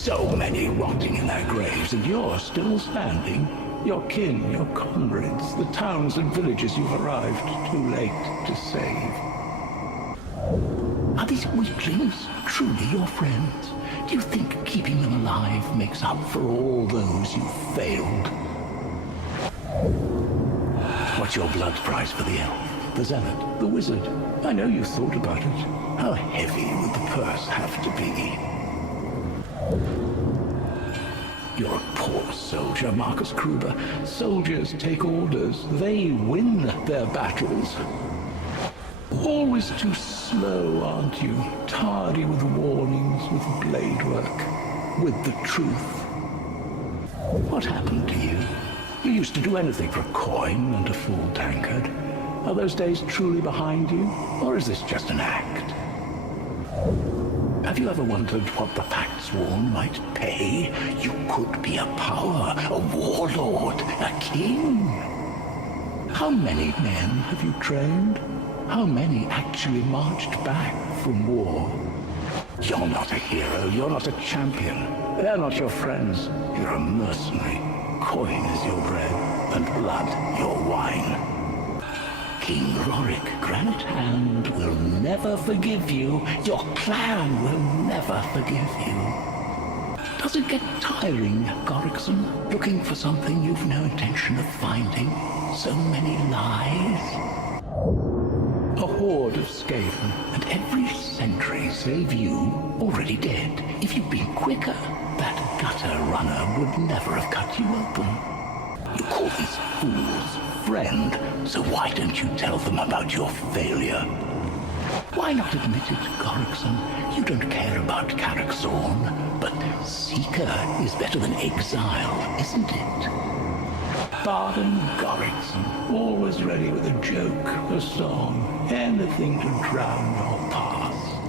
So many rotting in their graves, and you're still standing. Your kin, your comrades, the towns and villages you've arrived too late to save. Are these weaklings truly your friends? Do you think keeping them alive makes up for all those you've failed? What's your blood price for the elf, the zealot, the wizard? I know you thought about it. How heavy would the purse have to be? You're a poor soldier, Marcus Kruber. Soldiers take orders. They win their battles. Always too slow, aren't you? Tardy with warnings, with blade work, with the truth. What happened to you? You used to do anything for a coin and a full tankard. Are those days truly behind you? Or is this just an act? Have you ever wondered what the Pactsworn might pay? You could be a power, a warlord, a king. How many men have you trained? How many actually marched back from war? You're not a hero, you're not a champion. They're not your friends. You're a mercenary. Coin is your bread, and blood your wine. King Rorik Granite Hand will never forgive you. Your clan will never forgive you. Does it get tiring, Gorikson, looking for something you've no intention of finding? So many lies? A horde of Skaven, and every sentry save you already dead. If you'd been quicker, that gutter runner would never have cut you open. You call these fools friend, so why don't you tell them about your failure? Why not admit it, Gorikson? You don't care about Karak-Zorn, but Seeker is better than exile, isn't it? Pardon Gorikson, always ready with a joke, a song, anything to drown your past.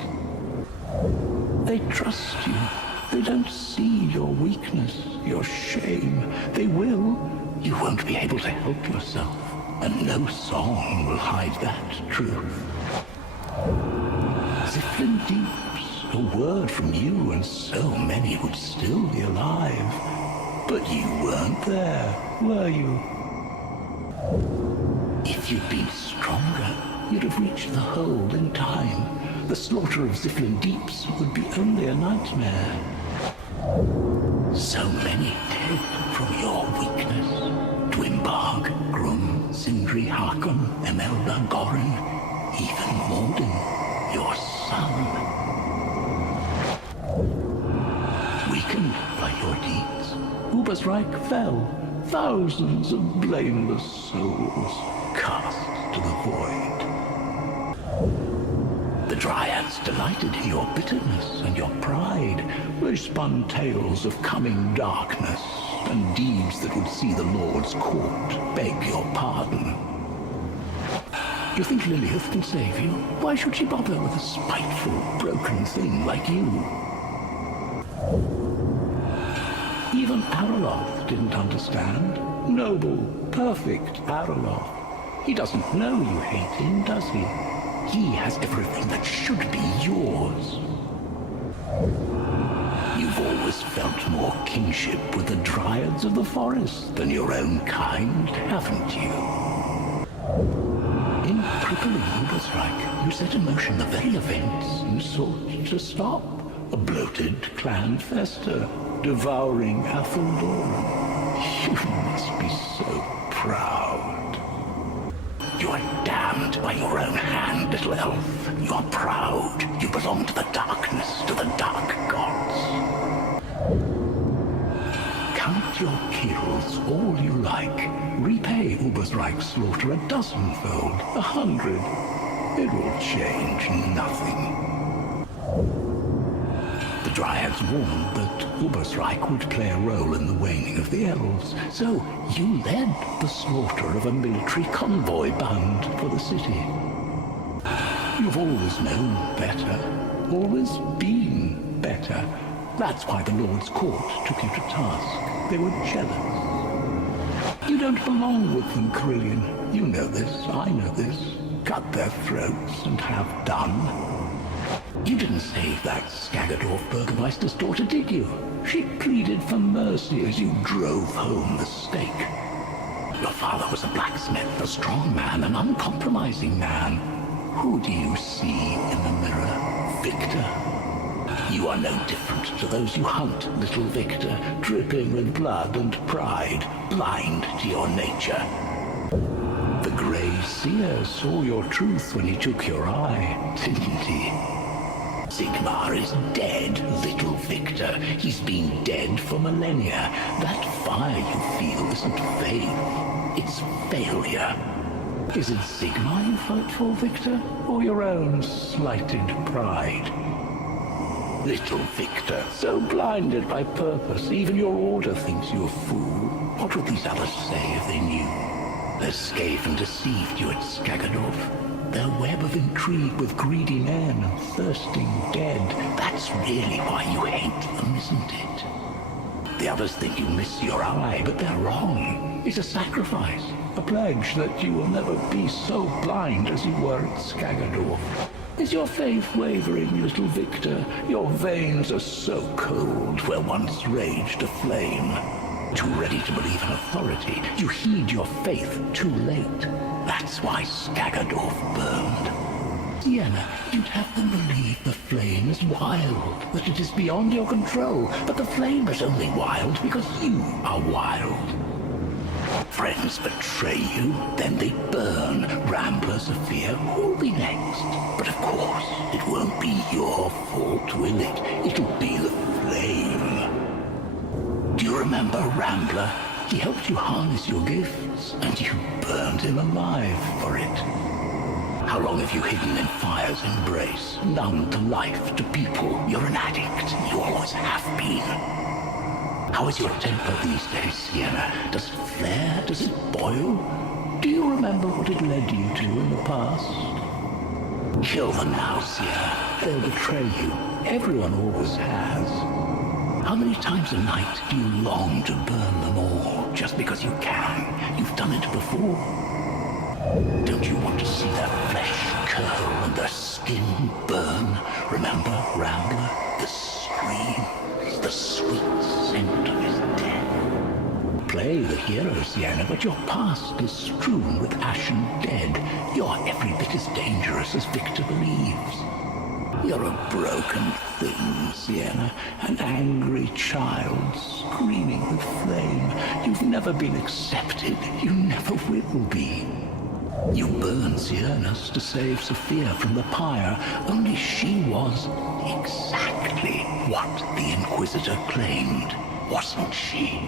They trust you. They don't see your weakness, your shame. They will. You won't be able to help yourself, and no song will hide that truth. Ziflin Deeps, a word from you and so many would still be alive. But you weren't there, were you? If you'd been stronger, you'd have reached the hole in time. The slaughter of Ziflin Deeps would be only a nightmare. So many dead from your weakness. Dwimbarg, Grum, Sindri, Hakon, Emelda, Gorin, even Morden, your son. Weakened by your deeds, Ubersreich fell. Thousands of blameless souls cast to the void. The Dryads delighted in your bitterness and your pride. They spun tales of coming darkness and deeds that would see the Lord's court beg your pardon. You think Lilith can save you? Why should she bother with a spiteful, broken thing like you? Even Araloth didn't understand. Noble, perfect Araloth. He doesn't know you hate him, does he? He has everything that should be yours. You've always felt more kinship with the Dryads of the forest than your own kind, haven't you? In crippling Ubersreich, you set in motion the very events you sought to stop. A bloated clan fester, devouring Atheldoran. You must be so proud. You are damned by your own hand, little elf. You are proud. You belong to the darkness, to the dark gods. Count your kills all you like. Repay Ubersreich's slaughter 12-fold, 100. It will change nothing. The Dryads warned that Ubersreich would play a role in the waning of the elves, so you led the slaughter of a military convoy bound for the city. You've always known better, always been better. That's why the Lord's Court took you to task. They were jealous. You don't belong with them, Carillion. You know this, I know this. Cut their throats and have done. You didn't save that Skagadorf Burgermeister's daughter, did you? She pleaded for mercy as you drove home the stake. Your father was a blacksmith, a strong man, an uncompromising man. Who do you see in the mirror? Victor. You are no different to those you hunt, little Victor, dripping with blood and pride, blind to your nature. The Grey Seer saw your truth when he took your eye, didn't he? Sigmar is dead, little Victor. He's been dead for millennia. That fire you feel isn't faith, it's failure. Is it Sigmar you fight for, Victor, or your own slighted pride? Little Victor, so blinded by purpose, even your order thinks you a fool. What would these others say if they knew? Their Skaven deceived you at Skagadorf. Their web of intrigue with greedy men and thirsting dead. That's really why you hate them, isn't it? The others think you miss your eye, but they're wrong. It's a sacrifice, a pledge that you will never be so blind as you were at Skagadorf. Is your faith wavering, little Victor? Your veins are so cold where once raged a flame. Too ready to believe in authority, you heed your faith too late. That's why Skagadorf burned. Sienna, you'd have them believe the flame is wild, that it is beyond your control, but the flame is only wild because you are wild. Friends betray you, then they burn. Rambler, Sophia, who'll be next? But of course, it won't be your fault, will it? It'll be the flame. Do you remember Rambler? He helped you harness your gifts, and you burned him alive for it. How long have you hidden in fire's embrace, numb to life, to people? You're an addict. You always have been. How is your temper these days, Sienna? Does it flare? Does it boil? Do you remember what it led you to in the past? Kill them now, Sienna. They'll betray you. Everyone always has. How many times a night do you long to burn them all, just because you can? You've done it before. Don't you want to see their flesh curl and their skin burn? Remember Rambler? The screams, the sweet scent of his death. Play the hero, Sienna, but your past is strewn with ashen dead. You're every bit as dangerous as Victor believes. You're a broken thing, Sienna, an angry child screaming with flame. You've never been accepted. You never will be. You burned Cernus to save Sophia from the pyre, only she was exactly what the Inquisitor claimed, wasn't she?